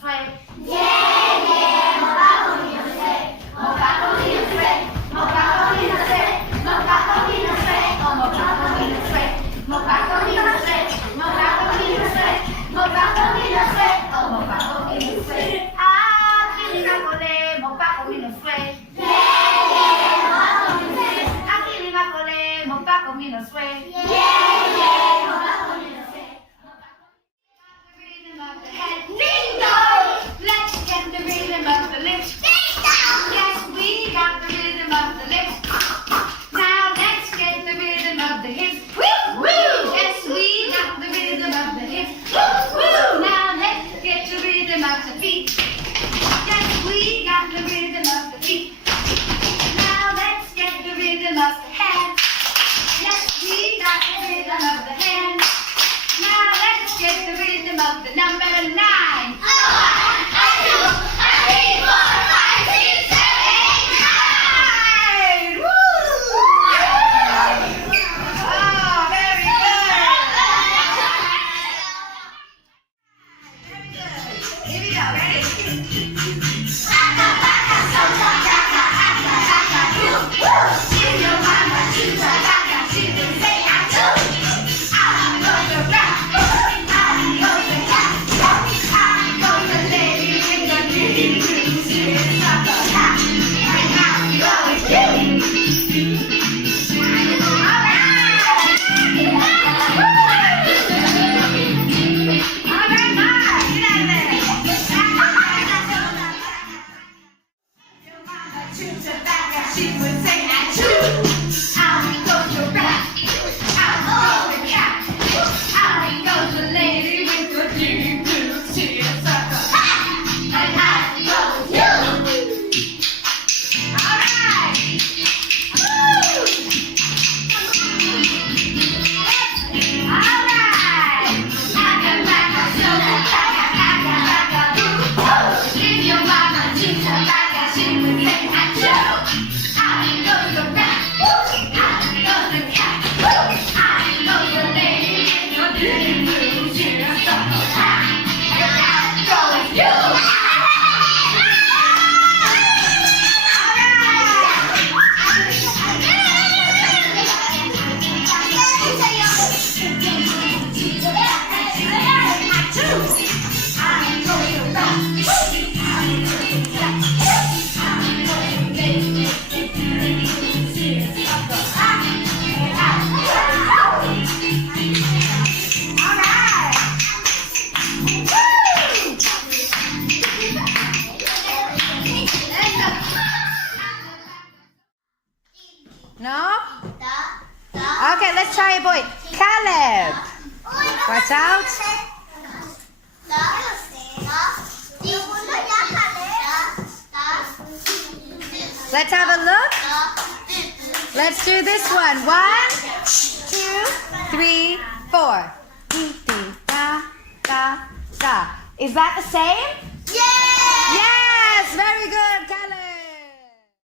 sway. Yeah, yeah, moca comino sway. Moca comino sway. Moca comino sway. Moca comino sway. Oh, moca comino sway. Moca comino sway. Moca comino sway. Moca comino sway. Oh, moca comino sway. Ah, Kilimacole, moca comino sway. Yeah, yeah, moca comino sway. Ah, Kilimacole, moca comino sway. Yeah, yeah, moca comino sway. Rhythm of the head, ding dong. Let's get the rhythm of the lips, ding dong. Yes, we got the rhythm of the lips. Now let's get the rhythm of the hips, woo woo. Yes, we got the rhythm of the hips, woo woo. Now let's get the rhythm of the feet. Yes, we got the rhythm of the feet. Now let's get the rhythm of the hands. Yes, we got the rhythm of the hands. Now let's get the rhythm of the number 9. 1, 2, 3, 4, 5, 6, 7, 8, 9. Woo! Oh, very good. Here we go. Ready? If your mama choose a gaga, she will say I do. Out goes the rat, out goes the cat, out goes the lady with the green blue suit of the hat, and out goes you. All right, Mike, get out of there. Your mama chews a gaga, she would say I chew. Out goes the rat, out goes the cat, out goes the lady with the green blue suit of the hat, and out goes you. All right. Woo! All right. Aka baka soda, baka aka baka boo. If your mama chews a baka, she would say I chew. Out goes the rat, out goes the cat, out goes the lady with the green blue suit of the hat, and out goes you. No? Okay, let's try it, boy. Caleb. Watch out. Let's have a look. Let's do this one. 1, 2, 3, 4. Da, da, da. Is that the same?